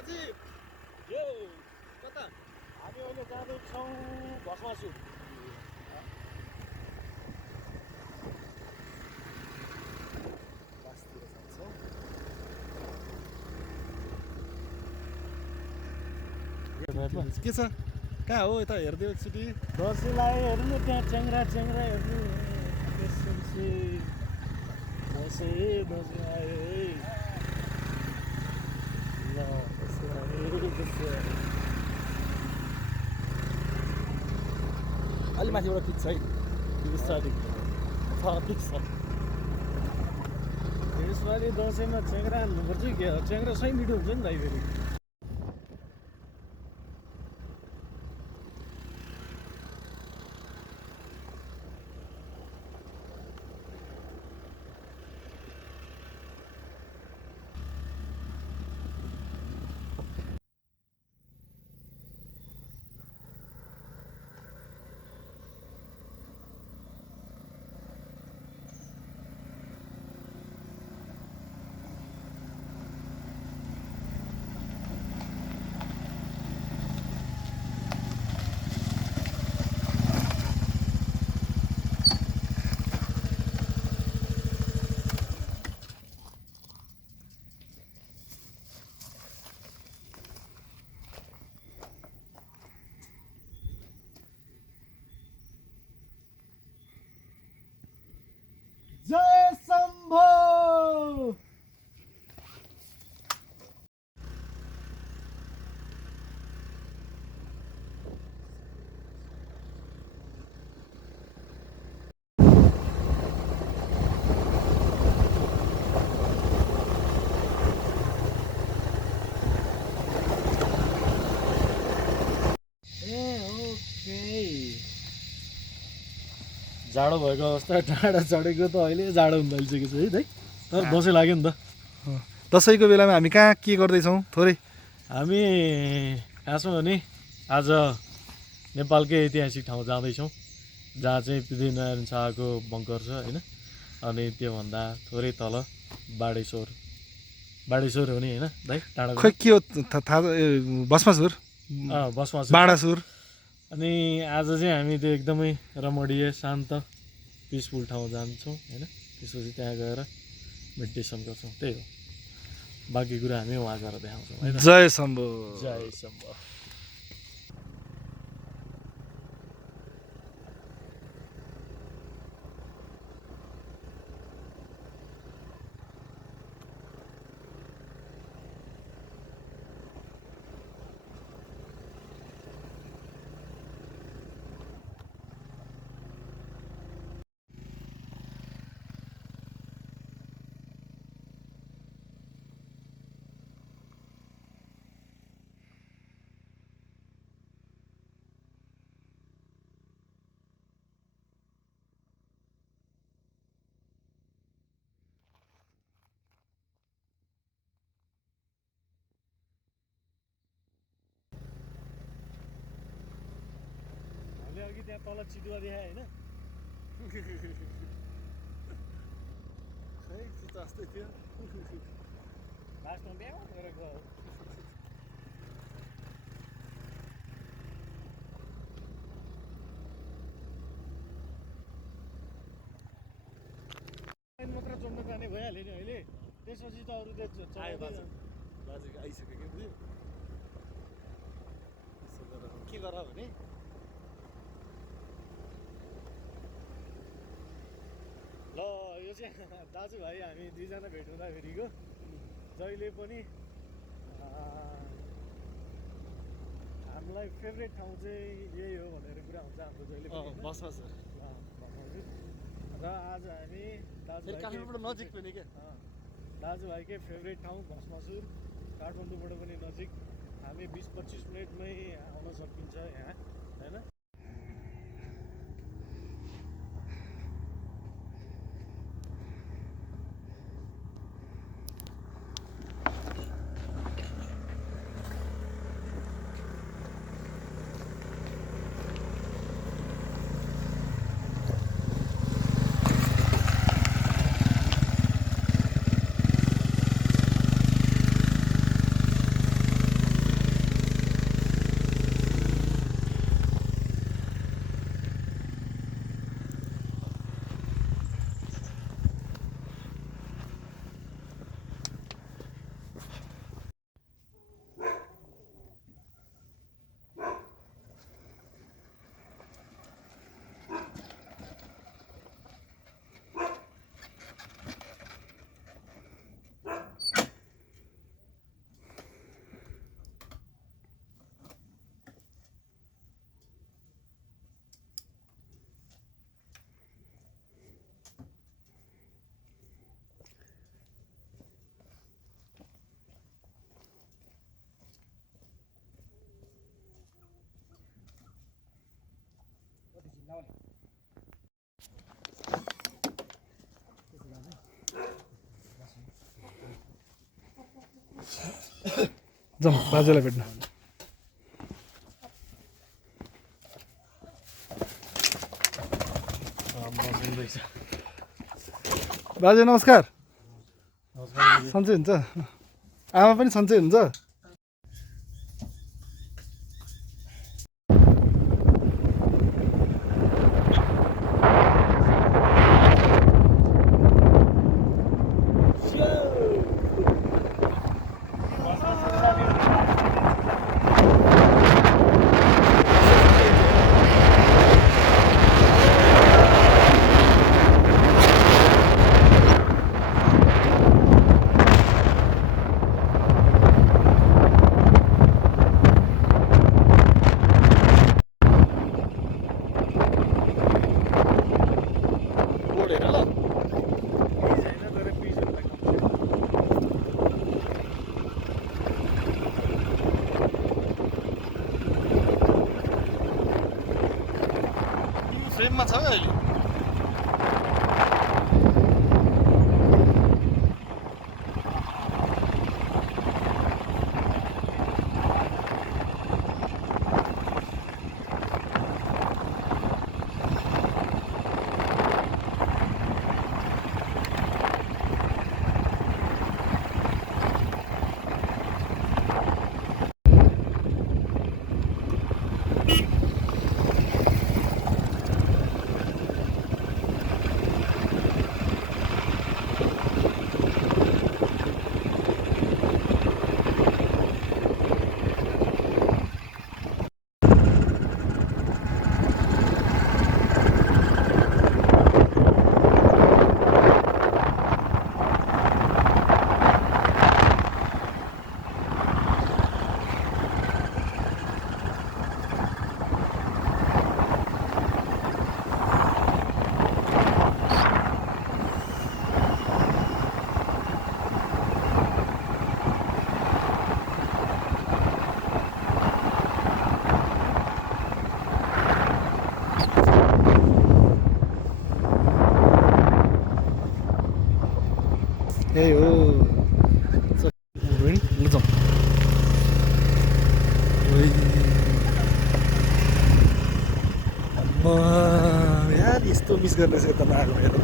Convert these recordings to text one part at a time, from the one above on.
यो कता हामी अहिले जाँदैछौँ भस्मासु बसतिर जान्छौँ के छ कहाँ हो यता हेरिदियो एकचोटि दसैँलाई हेर्नु त्यहाँ च्याङ्रा हेर्नु त्यसपछि दसैँ आयो है ल अलि माथिबाट खिच्छ है बिस्तारै ठिक छ यसपालि दसैँमा च्याङ्रा हान्नुपर्छ कि च्याङ्रा सही मिठो हुन्छ नि त फेरि जय शम्भो जाडो भएको अवस्था टाढा चढेको त अहिले जाडो हुन थालिसकेको छ है दाइ तर दसैँ लाग्यो नि त दसैँको बेलामा हामी कहाँ के गर्दैछौँ थोरै हामी कहाँ छौँ भने आज नेपालकै ऐतिहासिक ठाउँ जाँदैछौँ जहाँ चाहिँ पृथ्वीनारायण शाहको बङ्कर छ होइन अनि त्योभन्दा थोरै तल बाडेश्वर हो नि होइन दाइ टाढा खोइ के हो थाहा भस्मासुर बसमा बाडासुर अनि आज चाहिँ हामी त्यो एकदमै रमणीय शान्त पिसफुल ठाउँ जान्छौँ होइन त्यसपछि त्यहाँ गएर मेडिटेसन गर्छौँ त्यही हो बाँकी कुरा हामी वहाँ गएर देखाउँछौँ है जय शम्भो जय शम्भो अघि त्यहाँ तल चितुवा देखायो होइन खै चित्त जस्तै थियो लास्टमा बिहा गरेर गयो मात्र चढ्नु जाने भइहाल्यो नि अहिले त्यसपछि त अरू आयो बाजे बाजेको आइसक्यो कि बुझ्यो के गर भने ल यो चाहिँ दाजुभाइ हामी दुईजना भेट हुँदाखेरिको जहिले पनि हामीलाई फेभरेट ठाउँ चाहिँ यही हो भनेर कुरा हुन्छ हाम्रो जहिले पनि भस्मासुर र आज हामी काठमाडौँबाट नजिक पनि क्या दाजुभाइकै फेभरेट ठाउँ भस्मासुर काठमाडौँबाट पनि नजिक हामी 20-25 मिनटमै आउन सकिन्छ यहाँ होइन जाउँ बाजेलाई भेट्न। बाजे नमस्कार। सन्चै हुन्छ? आमा पनि सन्चै हुन्छ? फ्रेममा छ अहिले। यही हो जाउँ। यार यस्तो मिस गर्ने चाहिँ यता नआएको हेर त।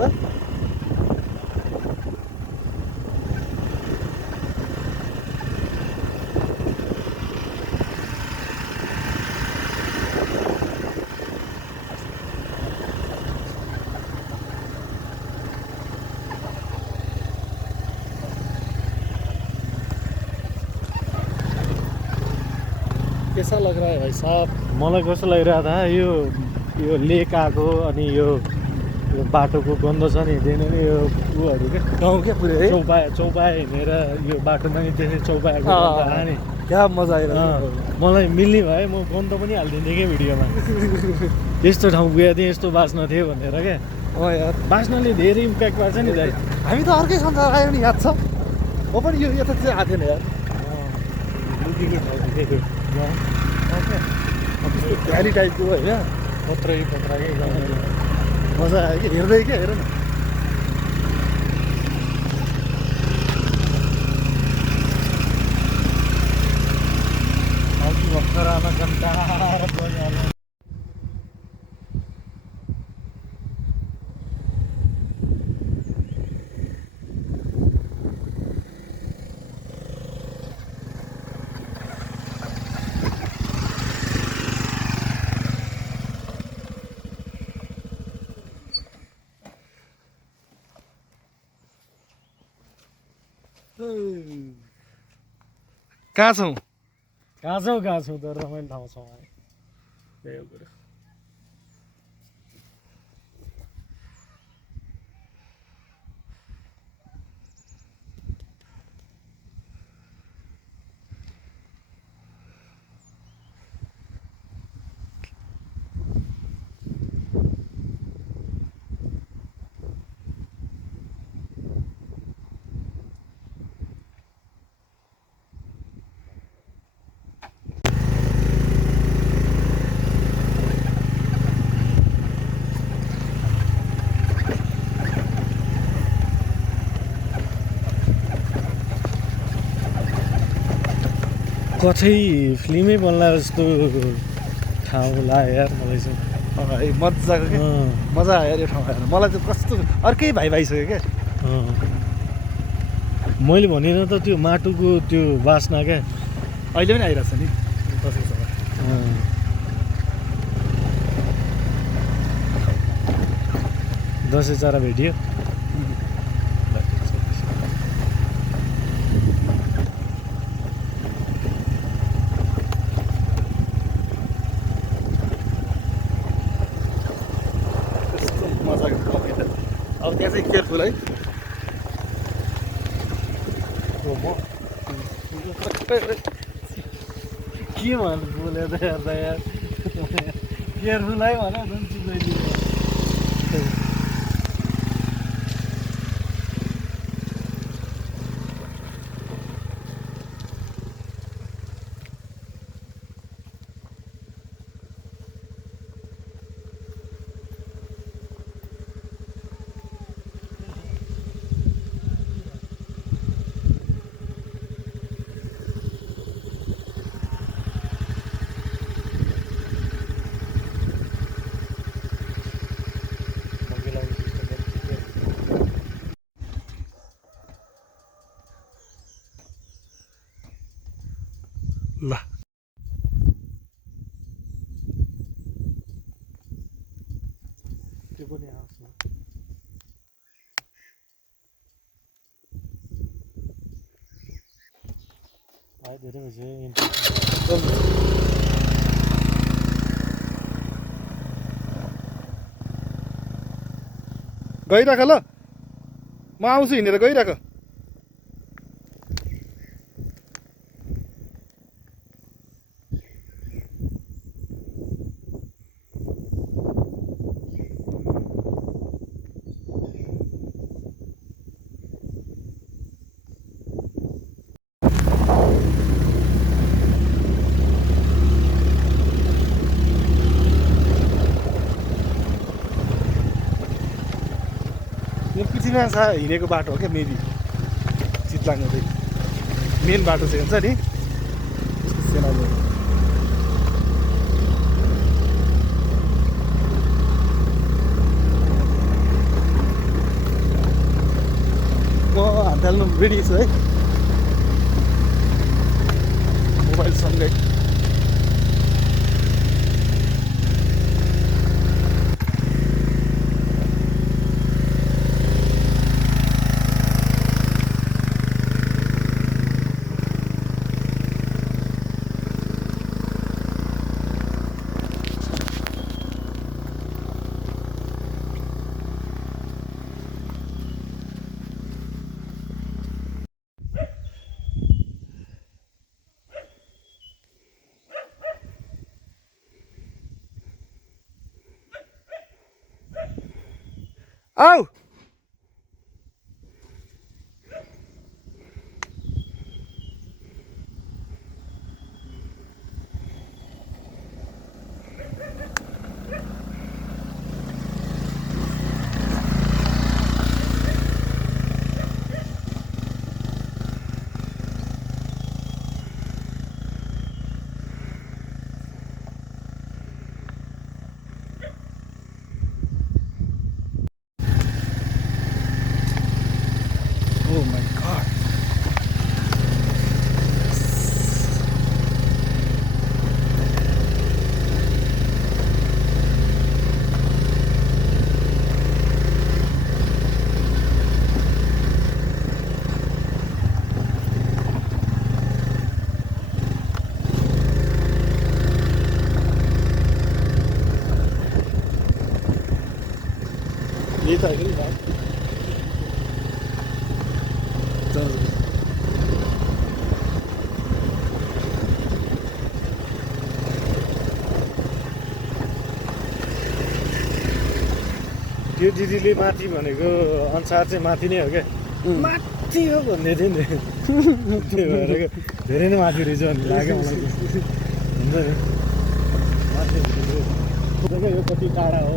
कैसा लग रहा है भाई साहब? मलाई कस्तो लागिरहेको था यो लेक आएको अनि यो बाटोको गन्ध छ नि त्यही नै यो उहरू क्या गाउँ क्या पुरै है? चौपाया हिँडेर यो बाटोमा नि त्यसै चौपायाको गन्ध आने क्या मजा आइरहेको। मलाई मिल्ने भए म गन्ध पनि हालिदिन्थेँ क्या भिडियोमा। यस्तो ठाउँ गएको थिएँ यस्तो बाँच्न थियो भनेर क्या। यार बाँच्नले धेरै इम्प्याक्ट पार्छ नि दाइ। हामी त अर्कै संसार आयो नि याद छ? म पनि यो यता चाहिँ आएको थिएन यार। लुकीको ठाउँ थियो त्यस्तो भ्याली टाइपको होइन? पत्रै मजा आयो कि हेर्दै क्या हेर न। भर्खरमा घन्टा कहाँ छौँ? कहाँ छौँ तर रमाइलो ठाउँ छौँ त्यही हो कुरो। कतै फिल्मै बन्ला जस्तो ठाउँ लाग्यो यार मलाई चाहिँ है मजाको क्या मजा आयो यार यो ठाउँ आएर मलाई चाहिँ कस्तो अर्कै भाइ भइसक्यो क्या मैले भनेन त त्यो माटोको त्यो बास्ना क्या अहिले पनि आइरहेको छ नि दसैँको समय दसैँ चरा भेटियो मजाको ठाउँ होइन अब त्यहाँ चाहिँ केयरफुल है के भन्नु बोले त हेर्दा यार केयरफुल है भन झन् चिन्दैन ल त्यो पनि आउँछ भाइ धेरै भइसक्यो गइराख ल म आउँछु हिँडेर गइराख यो पृथ्वीमा हिँडेको बाटो हो क्या मेबी चितलाङ हुँदै मेन बाटो चाहिँ हुन्छ नि सेनाले म हात हाल्नु रेडी छु है मोबाइलसँगै आऊ Oh my god. ये था ही बात त्यो दिदीले माथि भनेको अनुसार चाहिँ माथि नै हो क्या माथि हो भन्दै थियो नि त्यही भएर धेरै नै माथि रहेछ भन्ने लाग्यो मलाई हुन्छ नि माथि यो कति टाढा हो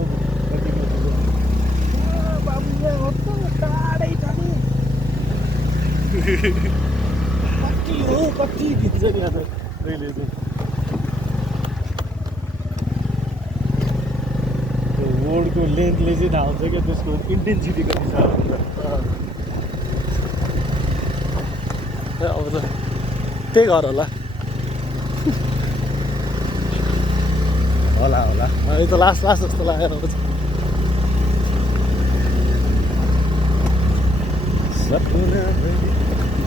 कति टाढै छ नि कति हो कति दिन्छ नि हुँदैले चाहिँ त्यो रोडको लेन्थले चाहिँ थाहा हुन्छ क्या त्यसको इन्टेन्सिटी कति छ भनेर। अब त त्यही घर होला होला होला यो त लास्ट लास्ट जस्तो लागेर आउँछ। सपना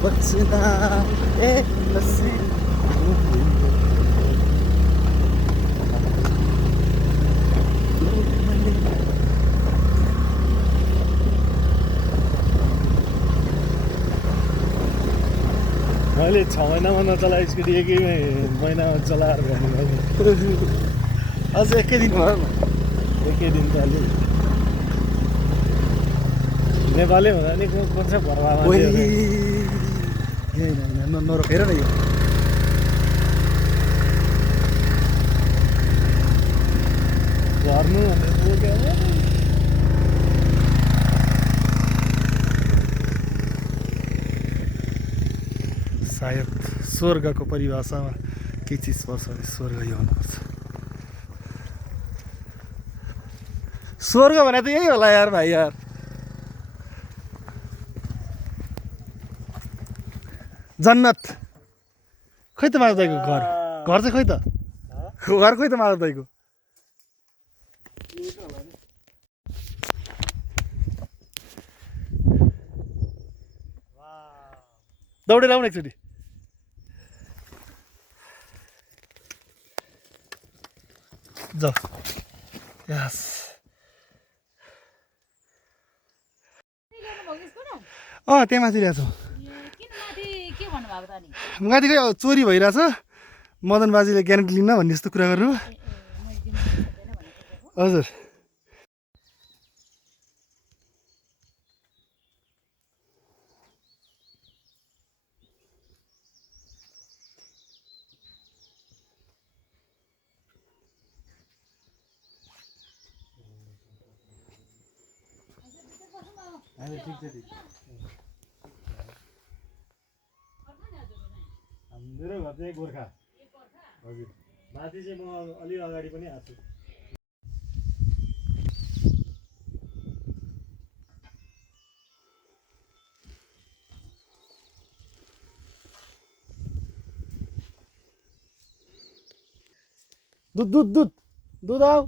बच्दा एक लस्सी मैले 6 महिनामा नचलाएको स्कुटी एकै महिनामा चलाएर भ्याउनु अझ एकै दिन भयो न एकै दिन चाल्यो। नेपाली हुँदा नि कुन चाहिँ भरवामा नरोकेर न यो झर्नु भनेर बोक्यो। सायद स्वर्गको परिभाषामा केही चिज पर्छ भने स्वर्ग यो हुनुपर्छ। स्वर्ग भने त यही होला यार भाइ यार। जन्नत खै त माग्दैको घर घर चाहिँ खै त घर खै त माग्दैको दौडेर आउनु एकचोटि। जाऊ यस त्यहाँ माथि ल्याएको छु माथि खै चोरी भइरहेछ मदन बाजीले ग्यारेन्टी लिन्न भन्ने जस्तो कुरा गर्नु हजुर। ठिक छ ठिक मेरो घर चाहिँ गोर्खा हजुर। माथि चाहिँ म अलि अगाडि पनि आएको छु। दुध दुध दुध दुध आऊ।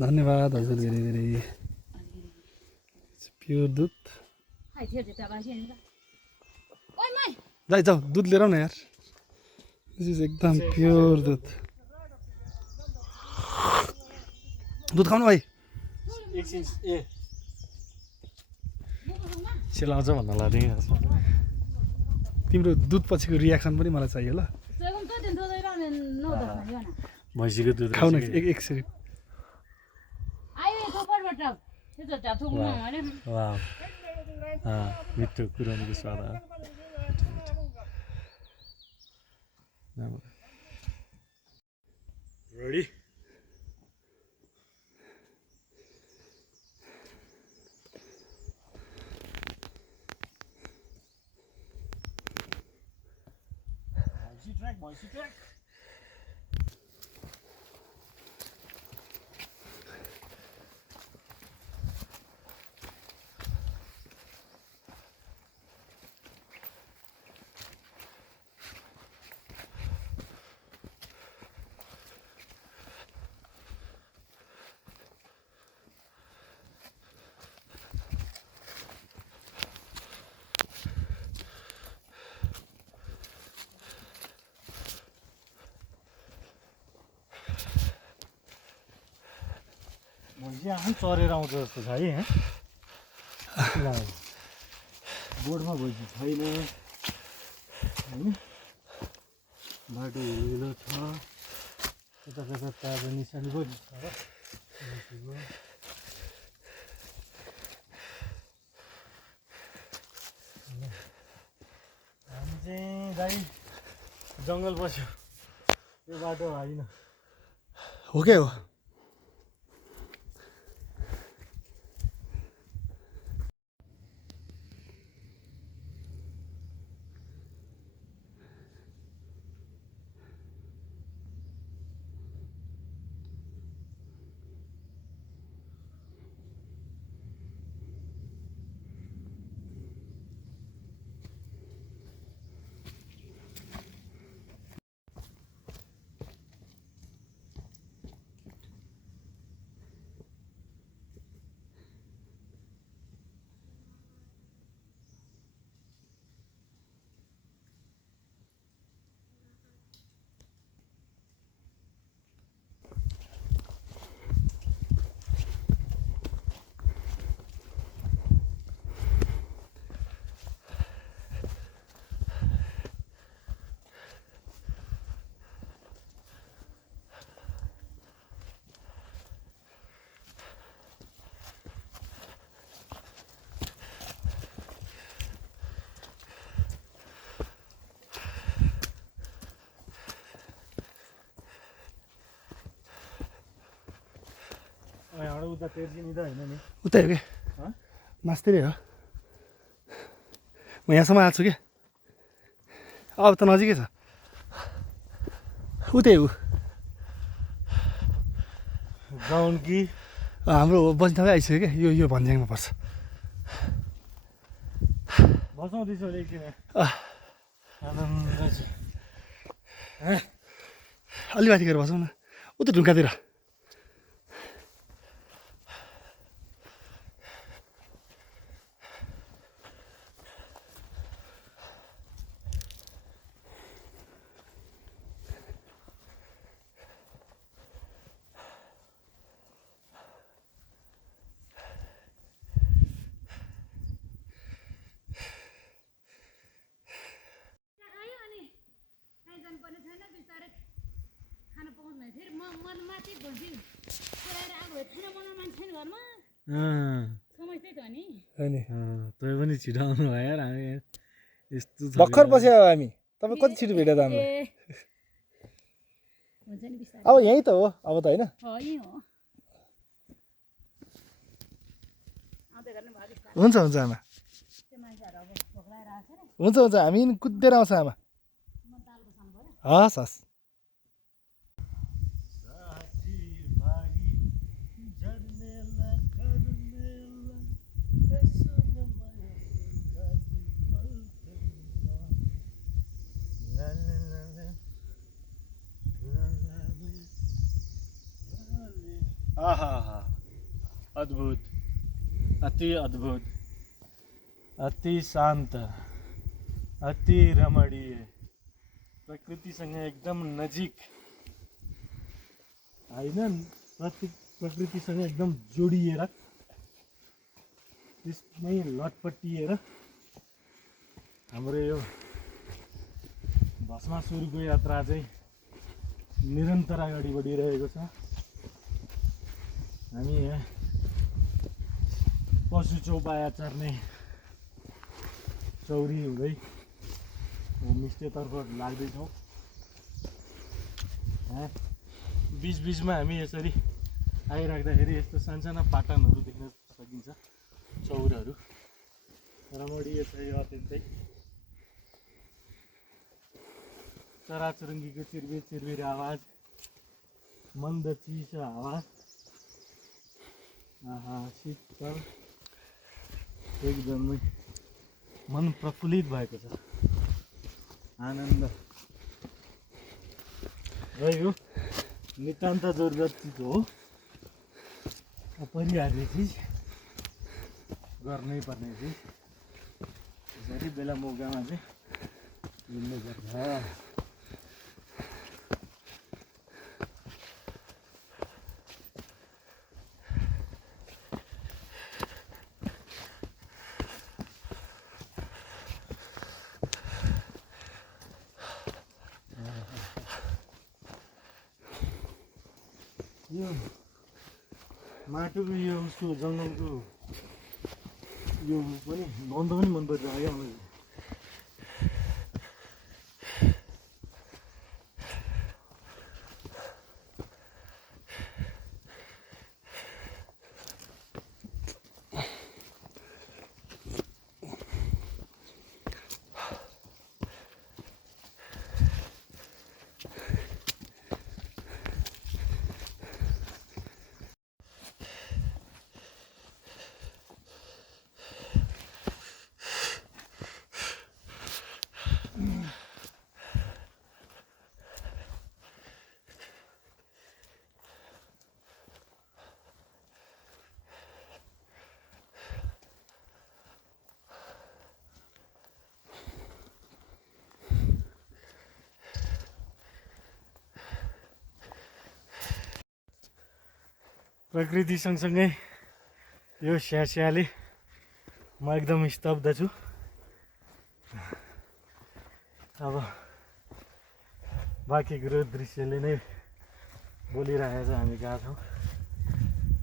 धन्यवाद हजुर धेरै धेरै प्योर दुध जाई जाऊ दुध लिएर आऊ न यार। दिस इज एकदम प्योर दुध दुध खाउनु भाइ एकछिन ए सेलाउँछ भन्न लाग्यो तिम्रो दुध पछिको रियाक्सन पनि मलाई चाहियो ल। भैँसीको दुध खाउ न एक सिरिप। मिठो कुरानीको स्वाद रेडी भैँसी ट्र्याक भैँसी आफै चरेर आउँछ जस्तो छ है बोर्डमा भैँसी छैन होइन बाटो हिलो छ कता कता ताजा निशानी पनि छ भैँसीको। हामी चाहिँ दाइ जङ्गल बस्यो यो बाटो होइन हो क्या हो यहाँबाट उता तेर्सिनी त होइन नि उतै हो क्या मास्तिरै हो म यहाँसम्म आएको छु क्या अब त नजिकै छ उतै हो गाउँ कि हाम्रो बस्ने ठाउँ आइसक्यो क्या यो भन्ज्याङमा पर्छ बसाउँदैछ एकदिन अँ, आनन्द छ अलि माथि गएर बसौँ न उता ढुङ्गातिर तै पनि छिटो आउनु भयो यार हामी यस्तो भर्खर बस्यो हामी तपाईँ कति छिटो भेट्यो त हामीलाई अब यहीँ त हो अब त होइन हुन्छ हुन्छ आमा हुन्छ हुन्छ हामी कुदेर आउँछ आमा हस् हस् आहा अद्भुत अति अद्भुत अति शान्त अति रमणीय प्रकृतिसँग एकदम नजिक होइन प्रकृतिसँग एकदम जोडिएर त्यसमै लटपटिएर हाम्रो यो भस्मासुरको यात्रा चाहिँ निरन्तर अगाडि बढिरहेको छ हामी यहाँ पशु चौपाया चर्ने चौरी हुँदै होमस्टेतर्फ लाग्दैछौँ बिचबिचमा हामी यसरी आइराख्दाखेरि यस्तो सानसाना पाटनहरू देख्न सकिन्छ चौरहरू रमणीय छ यो अत्यन्तै चराचुरुङ्गीको चिरबिर आवाज मन्द चिसो आवाज शीतल एकदमै मन प्रफुल्लित भएको छ आनन्द र यो नितान्त जरुरत चिज हो अपरिहार्य चिज गर्नै पर्ने चिज यसरी बेला मौकामा चाहिँ लिनुपर्छ यो माटोको यो उसको जङ्गलको यो पनि गन्ध पनि मनपर्छ क्या मलाई प्रकृति सँगसँगै यो स्यास्याले म एकदम स्तब्ध छु अब बाँकी कुरो दृश्यले नै बोलिरहेको छ हामी कहाँ छौँ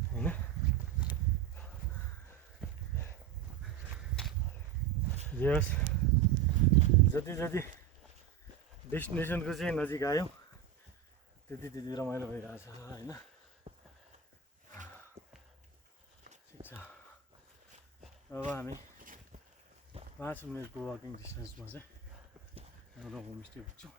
होइन जे होस् जति जति डेस्टिनेसनको चाहिँ नजिक आयो त्यति रमाइलो भइरहेछ होइन अब हामी 5 मिनटको वाकिङ डिस्टेन्समा चाहिँ हाम्रो होमस्टे पुग्छौँ।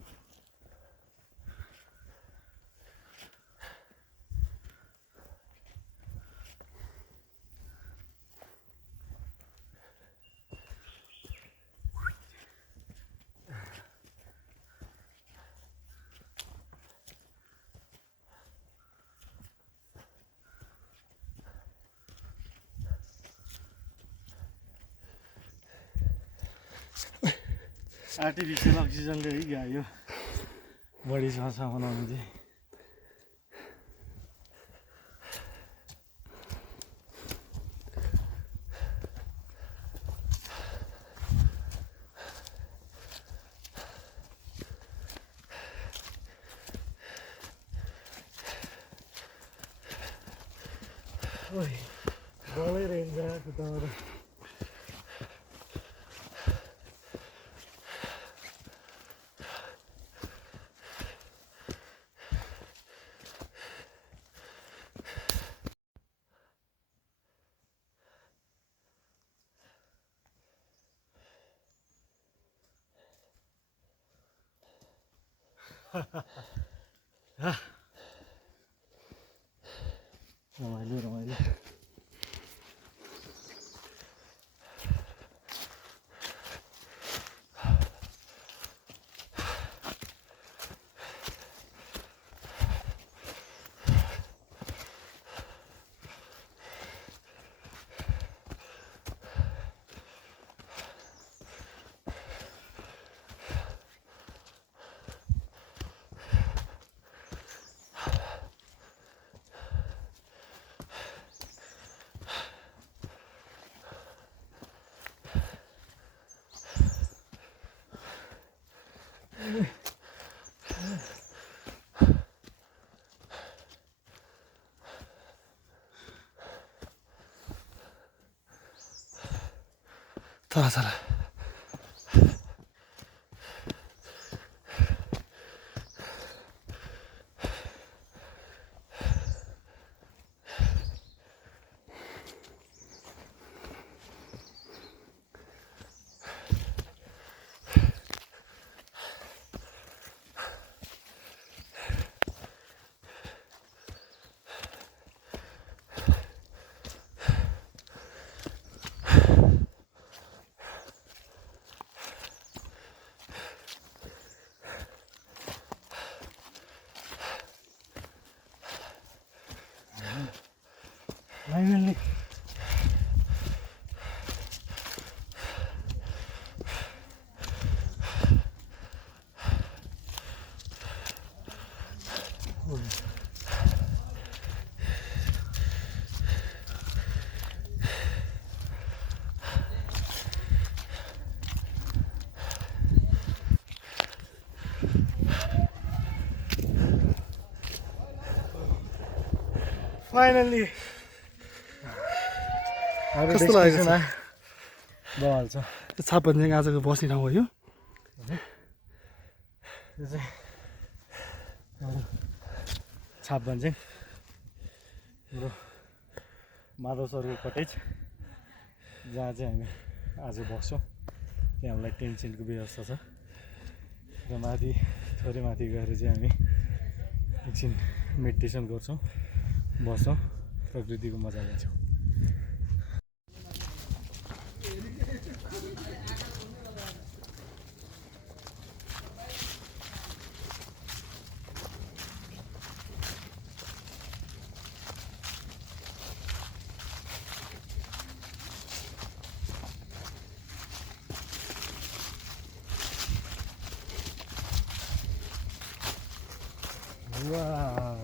आर्टिफिसियल अक्सिजनले है गायो बढी छ बनाउनु चाहिँ। ओइ बलै रेन्ज आएको त रमाइलो रमाइलो। तल तल finally. Finally. कस्तो लागेको छ? बल छ। छापन चाहिँ आजको बस्ने ठाउँ हो यो। यो चाहिँ छापन चाहिँ हाम्रो माधव सरको कटेज जहाँ चाहिँ हामी आज बस्छौँ। त्यहाँ हामीलाई टेन्ट सेन्टको व्यवस्था छ र माथि थोरै माथि गएर चाहिँ हामी एकछिन मेडिटेसन गर्छौँ, बस्छौँ, प्रकृतिको मजा लिन्छौँ। Wow.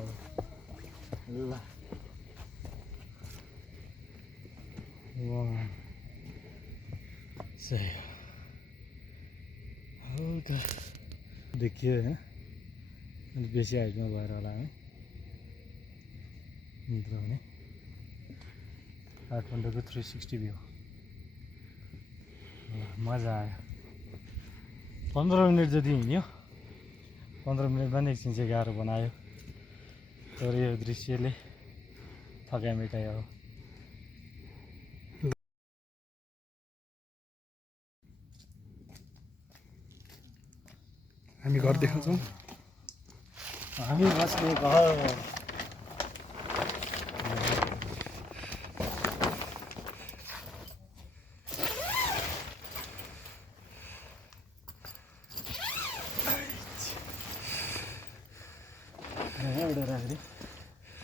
Wow. सही हल्का देखियो होइन, अलिक बेसी हाइटमा भएर होला है भने काठमाडौँको 360 भ्यू मजा आयो। 15 मिनट जति हिँड्यो, 15 मिनटमा नै एकछिन चाहिँ गाह्रो बनायो, तर यो दृश्यले थकाइ मेटायो। हामी घर देखाउँछौँ। हामी बस्ने घर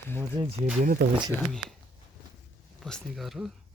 म चाहिँ झेल्दैन तपाईँ हामी बस्ने घर हो।